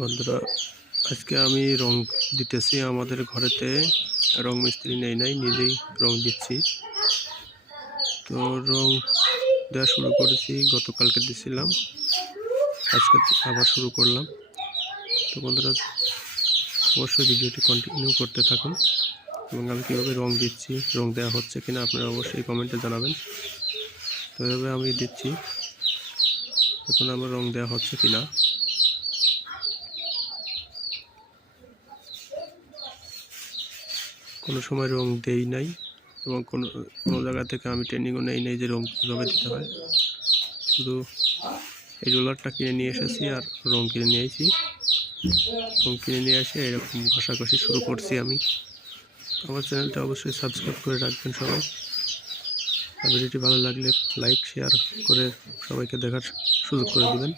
বন্ধুরা, আজকে আমি রং দিতেছি। আমাদের ঘরেতে রং মিস্ত্রি নাই, নিজেই রং দিচ্ছি। তো রং দেওয়া শুরু করেছি, গতকালকে দিছিলাম, আজকে আবার শুরু করলাম। তো বন্ধুরা, অবশ্যই ভিডিওটি কন্টিনিউ করতে থাকুন এবং আমি কীভাবে রং দিচ্ছি, রং দেওয়া হচ্ছে কিনা আপনারা অবশ্যই কমেন্টে জানাবেন। তো এভাবে আমি দিচ্ছি, এখন আমার রং দেওয়া হচ্ছে কিনা। কোনো সময় রং দেই নাই এবং কোনো জায়গা থেকে আমি ট্রেনিংও নেই যে রং কীভাবে দিতে হয়। শুধু এই রোলারটা কিনে নিয়ে এসেছি আর রং কিনে নিয়ে এসেছি। রং কিনে নিয়ে এসে এরকম ঘষাঘষি শুরু করছি আমি। আমার চ্যানেলটা অবশ্যই সাবস্ক্রাইব করে রাখবেন সবাই। আর ভিডিওটি ভালো লাগলে লাইক শেয়ার করে সবাইকে দেখার সুযোগ করে দেবেন।